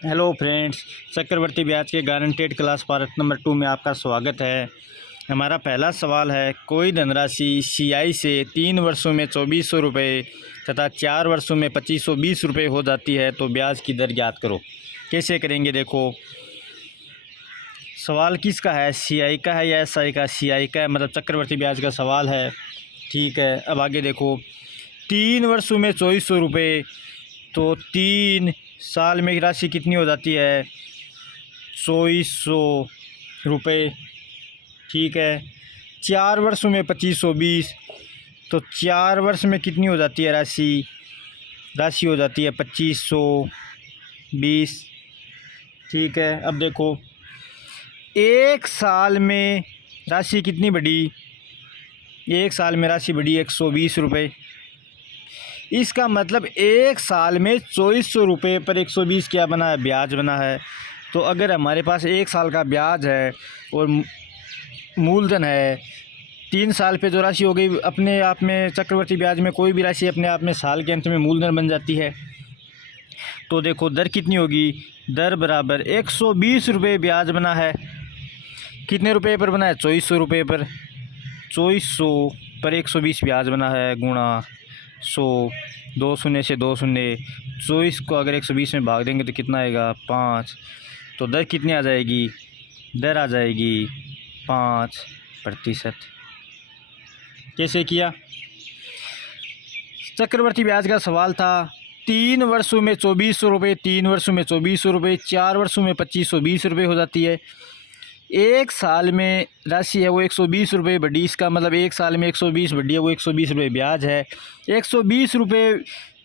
Hello friends, चक्रवर्ती ब्याज के guaranteed class part number 2 में आपका स्वागत है। हमारा पहला सवाल है, कोई धनराशि सीआई से 3 वर्षों में 2400 रुपये तथा 4 वर्षों में 2520 रुपये हो जाती है तो ब्याज की दर ज्ञात करो। कैसे करेंगे? देखो, सवाल किसका है, सीआई का है या एसआई का? सीआई का है, मतलब चक्रवर्ती ब्याज का सवाल है। ठीक है, अब आगे देखो, 3 वर्षों में 2400 रुपये, तो 3 साल में राशि कितनी हो जाती है? 2400 रुपये। ठीक है, 4 वर्षों में 2520, तो 4 वर्ष में कितनी हो जाती है राशि? राशि हो जाती है 2520। ठीक है, अब देखो, 1 साल में राशि कितनी बढ़ी? 1 साल में राशि बढ़ी 120 रुपये। इसका मतलब 1 साल में 2400 रुपये पर 120 क्या बना है? ब्याज बना है। तो अगर हमारे पास 1 साल का ब्याज है और मूलधन है, 3 साल पे जो राशि हो गई अपने आप में, चक्रवर्ती ब्याज में कोई भी राशि अपने आप में साल के अंत में मूलधन बन जाती है। तो देखो, दर कितनी होगी? दर बराबर 120 रुपये ब्याज बना है। कितने रुपये पर बना है? 2400 रुपये पर। 2400 पर 120 ब्याज बना है, गुणा 100, 2 शून्य से 2 शून्य, 24 को अगर 120 में भाग देंगे तो कितना आएगा? 5। तो दर कितनी आ जाएगी? दर आ जाएगी 5%। कैसे किया? चक्रवर्ती ब्याज का सवाल था, 3 वर्षों में 2400 रुपये, 3 वर्षों में 2400 रुपये, 4 वर्षों में 2520 रुपये हो जाती है। 1 साल में राशि है वो 120 रुपये बढ़ी, इसका मतलब 1 साल में 120 बढ़ी है, वो 120 रुपये ब्याज है। 120 रुपये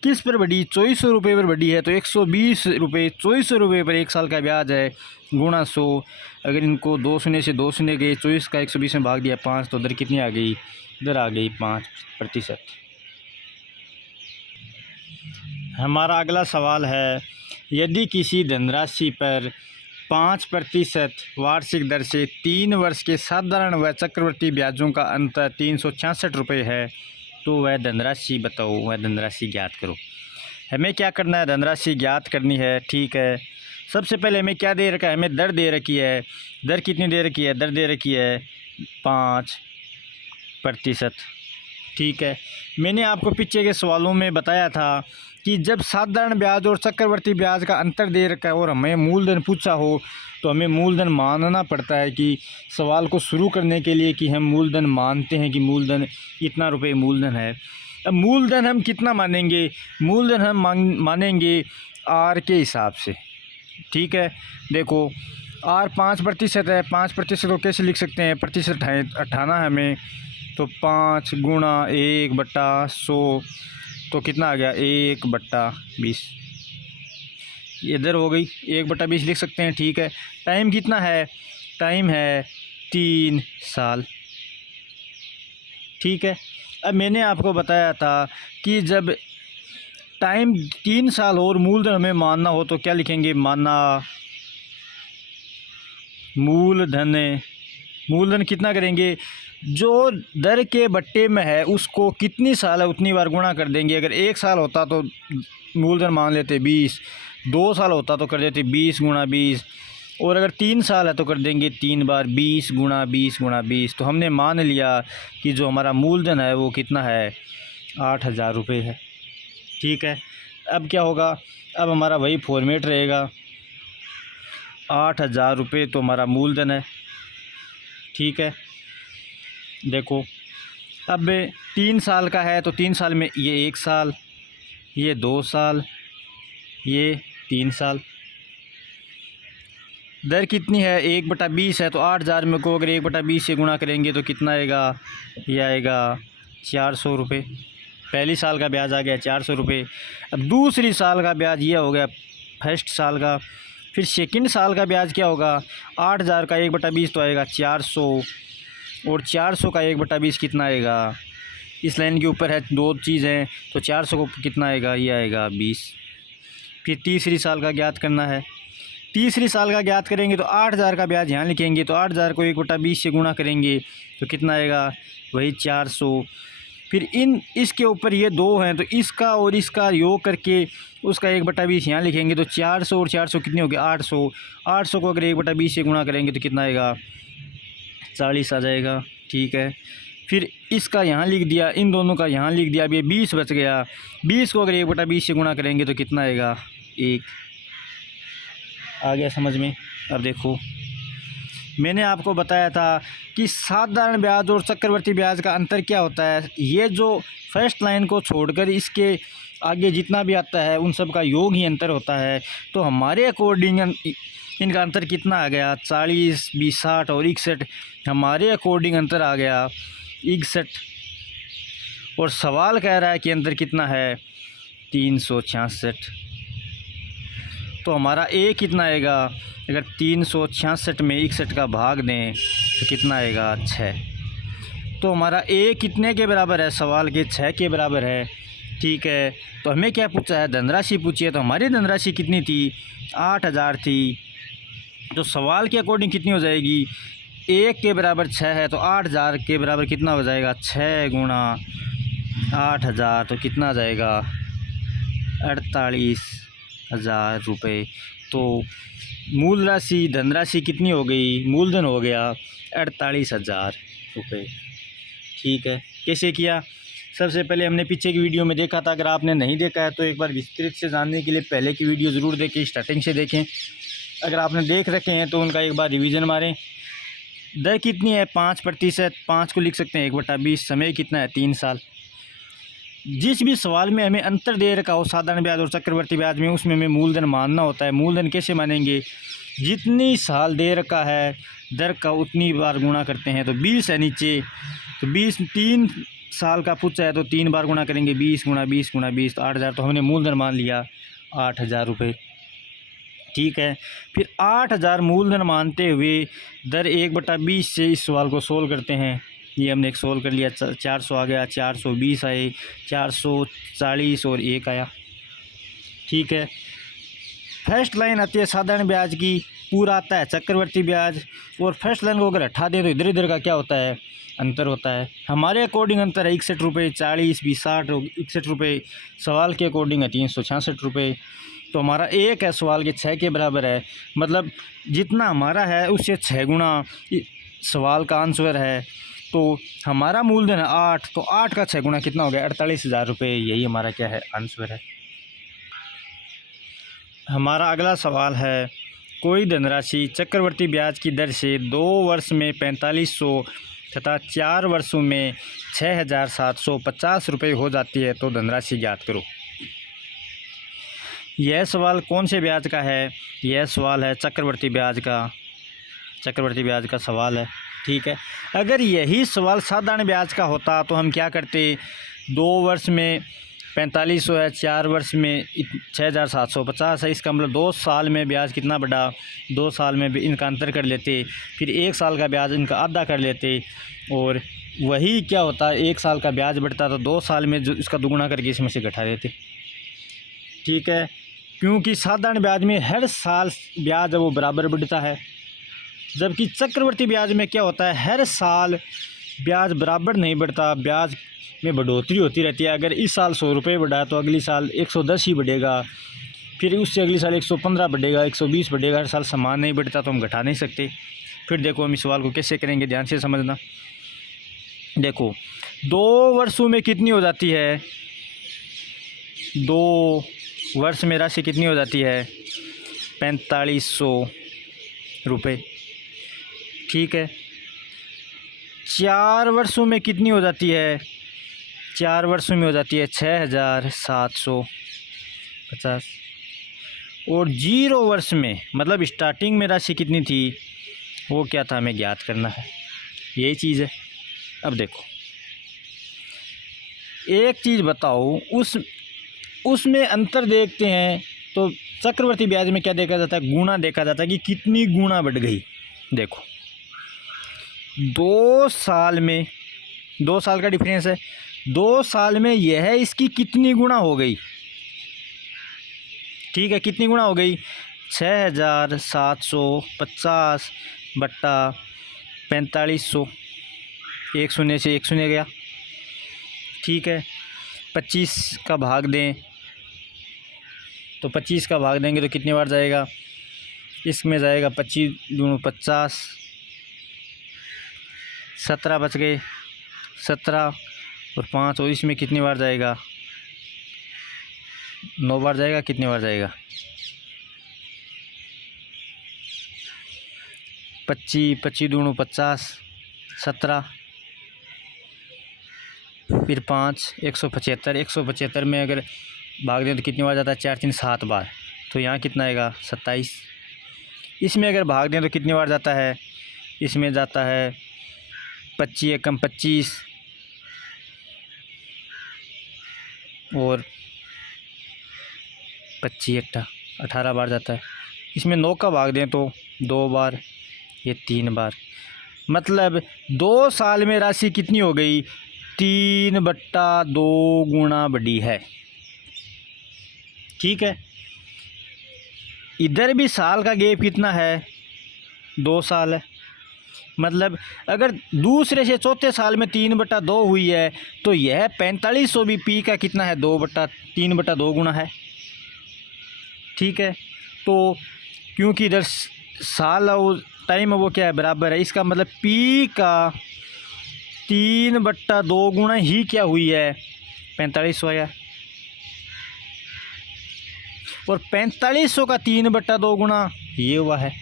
किस पर बढ़ी? 2400 रुपये पर बढ़ी है। तो 120 रुपये 2400 रुपये पर 1 साल का ब्याज है, गुणा 100। अगर इनको 2 शून्य से 2 शून्य गए, 24 का 120 में भाग दिया 5, तो दर कितनी आ गई? दर आ गई 5%। हमारा अगला सवाल है, यदि किसी धनराशि पर 5% वार्षिक दर से 3 वर्ष के साधारण व चक्रवर्ती ब्याजों का अंतर 366 रुपये है तो वह धनराशि बताओ, वह धनराशि ज्ञात करो। हमें क्या करना है? धनराशि ज्ञात करनी है। ठीक है, सबसे पहले हमें क्या दे रखा है? हमें दर दे रखी है। दर कितनी दे रखी है? दर दे रखी है 5%। ठीक है, मैंने आपको पीछे के सवालों में बताया था कि जब साधारण ब्याज और चक्रवर्ती ब्याज का अंतर दे रखा है और हमें मूलधन पूछा हो तो हमें मूलधन मानना पड़ता है कि सवाल को शुरू करने के लिए कि हम मूलधन मानते हैं कि मूलधन इतना रुपये मूलधन है। अब मूलधन हम कितना मानेंगे? मूलधन हम मानेंगे आर के हिसाब से। ठीक है, देखो, आर 5% है। 5% को कैसे लिख सकते हैं? प्रतिशत हटाना है हमें, तो 5 गुणा 1/100, तो कितना आ गया? 1/20। ये दर हो गई, 1/20 लिख सकते हैं। ठीक है, टाइम कितना है? टाइम है 3 साल। ठीक है, अब मैंने आपको बताया था कि जब टाइम 3 साल और मूलधन हमें मानना हो तो क्या लिखेंगे? माना मूलधन। मूलधन कितना करेंगे? जो दर के बट्टे में है उसको कितनी साल है उतनी बार गुणा कर देंगे। अगर 1 साल होता तो मूलधन मान लेते 20, 2 साल होता तो कर देते 20 गुणा 20, और अगर 3 साल है तो कर देंगे 3 बार 20 गुणा 20 गुणा 20। तो हमने मान लिया कि जो हमारा मूलधन है वो कितना है? 8000 रुपये है। ठीक है, अब क्या होगा? अब हमारा वही फॉर्मेट रहेगा, 8000 रुपये तो हमारा मूलधन है। ठीक है, देखो, अब 3 साल का है तो 3 साल में ये 1 साल, ये 2 साल, ये 3 साल। दर कितनी है? 1/20 है, तो 8000 में को अगर 1/20 से गुणा करेंगे तो कितना आएगा? ये आएगा 400 रुपये। पहली साल का ब्याज आ गया 400 रुपये। अब दूसरी साल का ब्याज ये हो गया फर्स्ट साल का। फिर सेकंड साल का ब्याज क्या होगा? 8000 का 1/20 तो आएगा 400, और 400 का 1/20 कितना आएगा? इस लाइन के ऊपर है 2 चीज़ें, तो 400 को कितना आएगा? ये आएगा 20। फिर तीसरी साल का ज्ञात करना है। तीसरी साल का ज्ञात करेंगे तो 8000 का ब्याज यहाँ लिखेंगे, तो 8000 को 1/20 से गुणा करेंगे तो कितना आएगा? वही 400। फिर इसके ऊपर ये 2 हैं, तो इसका और इसका योग करके उसका 1/20 यहाँ लिखेंगे, तो 400 और 400 कितनी होगी 800। 800 को अगर 1/20 से गुणा करेंगे तो कितना आएगा 40 आ जाएगा। ठीक है, फिर इसका यहाँ लिख दिया, इन दोनों का यहाँ लिख दिया, अब ये 20 बच गया। 20 को अगर 1/20 से गुणा करेंगे तो कितना आएगा 1। आ गया समझ में। अब देखो मैंने आपको बताया था कि साधारण ब्याज और चक्रवर्ती ब्याज का अंतर क्या होता है। ये जो फर्स्ट लाइन को छोड़कर इसके आगे जितना भी आता है उन सब का योग ही अंतर होता है। तो हमारे अकॉर्डिंग इनका अंतर कितना आ गया 40, 20, 60 और 61। हमारे अकॉर्डिंग अंतर आ गया 61 और सवाल कह रहा है कि अंतर कितना है 366। तो हमारा ए कितना आएगा, अगर 366 में 61 का भाग दें तो कितना आएगा 6। तो हमारा ए कितने के बराबर है, सवाल के 6 के बराबर है। ठीक है, तो हमें क्या पूछा है, धनराशि पूछी है। तो हमारी धनराशि कितनी थी 8000 थी। तो सवाल के अकॉर्डिंग कितनी हो जाएगी, 1 के बराबर 6 है, तो 8000 के बराबर कितना हो जाएगा 6 गुणा 8000, तो कितना आ जाएगा 48,000 रुपये। तो मूल राशि धनराशि कितनी हो गई, मूलधन हो गया 48,000 रुपये। ठीक है, कैसे किया, सबसे पहले हमने पीछे की वीडियो में देखा था। अगर आपने नहीं देखा है तो एक बार विस्तृत से जानने के लिए पहले की वीडियो ज़रूर देखें, स्टार्टिंग से देखें। अगर आपने देख रखे हैं तो उनका एक बार रिवीजन मारें। दर कितनी है 5%, 5 को लिख सकते हैं 1/20। समय कितना है 3 साल। जिस भी सवाल में हमें अंतर दे रखा हो साधारण ब्याज और चक्रवर्ती ब्याज में, उसमें हमें मूलधन मानना होता है। मूलधन कैसे मानेंगे, जितनी साल दे रखा है दर का उतनी बार गुणा करते हैं। तो 20 है नीचे, तो 20 3 साल का पूछा है तो 3 बार गुणा करेंगे, 20 गुणा 20 गुणा 20, तो 8000। तो हमने मूलधन मान लिया 8000 रुपये। ठीक है, फिर 8000 मूलधन मानते हुए दर 1/20 से इस सवाल को सोल्व करते हैं। ये हमने एक सोल्व कर लिया, 400 आ गया, 420 आए, 440 और 1 आया। ठीक है, फर्स्ट लाइन आती है साधारण ब्याज की, पूरा आता है चक्रवर्ती ब्याज। और फर्स्ट लाइन को अगर हटा दें तो इधर इधर का क्या होता है अंतर होता है। हमारे अकॉर्डिंग अंतर है 61 रुपये, 40, 20, 60 और 61 रुपये। सवाल के अकॉर्डिंग है 366 रुपये। तो हमारा एक है सवाल के 6 के बराबर है, मतलब जितना हमारा है उससे 6 गुना सवाल का आंसर है। तो हमारा मूलधन है 8, तो 8 का 6 गुना कितना हो गया 48,000 रुपये। यही हमारा क्या है आंसर है। हमारा अगला सवाल है, कोई धनराशि चक्रवर्ती ब्याज की दर से 2 वर्ष में 4500 तथा 4 वर्षों में 6,750 रुपये हो जाती है, तो धनराशि ज्ञात करो। यह सवाल कौन से ब्याज का है, यह सवाल है चक्रवर्ती ब्याज का, चक्रवर्ती ब्याज का सवाल है। ठीक है, अगर यही सवाल साधारण ब्याज का होता तो हम क्या करते, 2 वर्ष में 4500 है, 4 वर्ष में 6,750 है, इसका मतलब 2 साल में ब्याज कितना बढ़ा, 2 साल में इनका अंतर कर लेते, फिर 1 साल का ब्याज इनका आधा कर लेते, और वही क्या होता है 1 साल का ब्याज बढ़ता तो 2 साल में जो इसका दुगुना करके इसमें से घटा देते। ठीक है, क्योंकि साधारण ब्याज में हर साल ब्याज वो बराबर बढ़ता है, जबकि चक्रवर्ती ब्याज में क्या होता है हर साल ब्याज बराबर नहीं बढ़ता, ब्याज में बढ़ोतरी होती रहती है। अगर इस साल 100 रुपये बढ़ा तो अगली साल 110 ही बढ़ेगा, फिर उससे अगली साल 115 बढ़ेगा, 120 बढ़ेगा, हर साल समान नहीं बढ़ता, तो हम घटा नहीं सकते। फिर देखो हम इस सवाल को कैसे करेंगे, ध्यान से समझना। देखो 2 वर्षों में कितनी हो जाती है, 2 वर्ष में राशि कितनी हो जाती है 4500 रुपये। ठीक है, 4 वर्षों में कितनी हो जाती है, 4 वर्षों में हो जाती है 6,750। और 0 वर्ष में मतलब स्टार्टिंग में राशि कितनी थी, वो क्या था हमें ज्ञात करना है, यही चीज़ है। अब देखो एक चीज़ बताओ, उसमें अंतर देखते हैं। तो चक्रवर्ती ब्याज में क्या देखा जाता है, गुणा देखा जाता है कि कितनी गुणा बढ़ गई। देखो 2 साल में, 2 साल का डिफरेंस है, 2 साल में यह इसकी कितनी गुणा हो गई। ठीक है, कितनी गुणा हो गई 6,750 बट्टा 4500, 1 शून्य से 1 शून्य गया, ठीक है। 25 का भाग दें तो 25 का भाग देंगे तो कितनी बार जाएगा, इसमें जाएगा 25 दूनी 50, 17 बच गए, 17 और 5, और इसमें कितनी बार जाएगा, 9 बार जाएगा। कितनी बार जाएगा, 25, 25 दूनी 50, 17 फिर 5, 175। 175 में अगर भाग दें तो कितनी बार जाता है, 4 3 7 बार। तो यहाँ कितना आएगा, 27। इसमें अगर भाग दें तो कितनी बार जाता है, इसमें जाता है 25 एकम 25 और 25 एकटा 18 बार जाता है। इसमें 9 का भाग दें तो 2 बार, ये 3 बार। मतलब 2 साल में राशि कितनी हो गई, 3/2 गुना बड़ी है। ठीक है। इधर भी साल का गैप कितना है, 2 साल है। मतलब अगर दूसरे से चौथे साल में 3/2 हुई है तो यह 4500 भी पी का कितना है, 3/2 गुना है। ठीक है। तो क्योंकि इधर साल और टाइम है वो क्या है, बराबर है, इसका मतलब पी का 3/2 गुना ही क्या हुई है, 4500 है। और 4500 का 3/2 गुना ये हुआ है।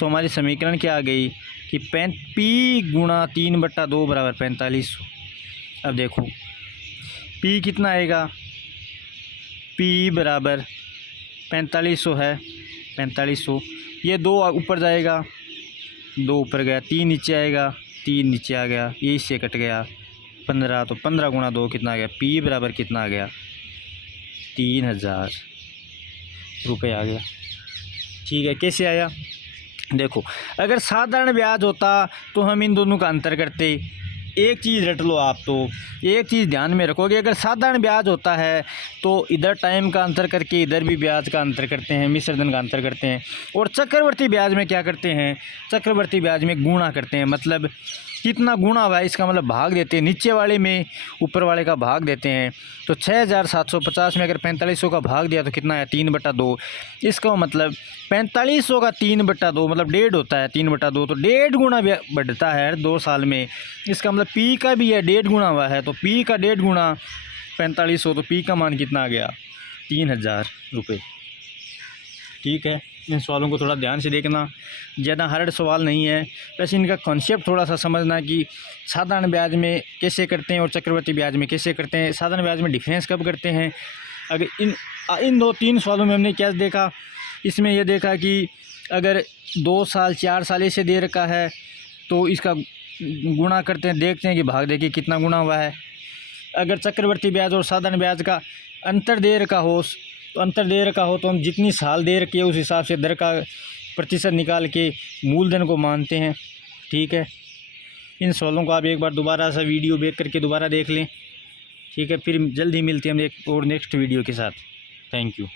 तो हमारी समीकरण क्या आ गई कि पी गुणा 3/2 बराबर 4500। अब देखो पी कितना आएगा, पी बराबर 4500 है, 4500, ये 2 ऊपर जाएगा, 2 ऊपर गया, 3 नीचे आएगा, 3 नीचे आ गया, ये इससे कट गया 15। तो 15 गुणा 2 कितना आ गया, पी बराबर कितना आ गया, 3000 रुपये आ गया। ठीक है। कैसे आया, देखो अगर साधारण ब्याज होता तो हम इन दोनों का अंतर करते। एक चीज़ रट लो आप, तो एक चीज़ ध्यान में रखोगे, अगर साधारण ब्याज होता है तो इधर टाइम का अंतर करके इधर भी ब्याज का अंतर करते हैं, मिश्रधन का अंतर करते हैं। और चक्रवर्ती ब्याज में क्या करते हैं, चक्रवर्ती ब्याज में गुणा करते हैं। मतलब कितना गुणा हुआ है इसका मतलब भाग देते हैं, नीचे वाले में ऊपर वाले का भाग देते हैं। तो 6750 में अगर 4500 का भाग दिया तो कितना है, 3/2। इसका मतलब 4500 का 3/2 मतलब 1.5 होता है, 3/2 तो 1.5 गुना बढ़ता है 2 साल में। इसका मतलब पी का भी है 1.5 गुना हुआ है, तो पी का 1.5 गुना 4500, तो पी का मान कितना आ गया, 3000 रुपये। ठीक है। इन सवालों को थोड़ा ध्यान से देखना, ज़्यादा हार्ड सवाल नहीं है, वैसे इनका कॉन्सेप्ट थोड़ा सा समझना कि साधारण ब्याज में कैसे करते हैं और चक्रवर्ती ब्याज में कैसे करते हैं, साधारण ब्याज में डिफरेंस कब करते हैं। अगर इन 2-3 सवालों में हमने क्या देखा, इसमें यह देखा कि अगर 2 साल 4 साल ऐसे दे रखा है तो इसका गुणा करते हैं, देखते हैं कि भाग देखिए कितना गुणा हुआ है। अगर चक्रवर्ती ब्याज और साधारण ब्याज का अंतर दे रखा हो तो हम जितनी साल दे रखी है उस हिसाब से दर का प्रतिशत निकाल के मूलधन को मानते हैं। ठीक है। इन सवालों को आप एक बार दोबारा सा वीडियो देख करके दोबारा देख लें। ठीक है। फिर जल्द ही मिलते हैं हम एक और नेक्स्ट वीडियो के साथ। Thank you.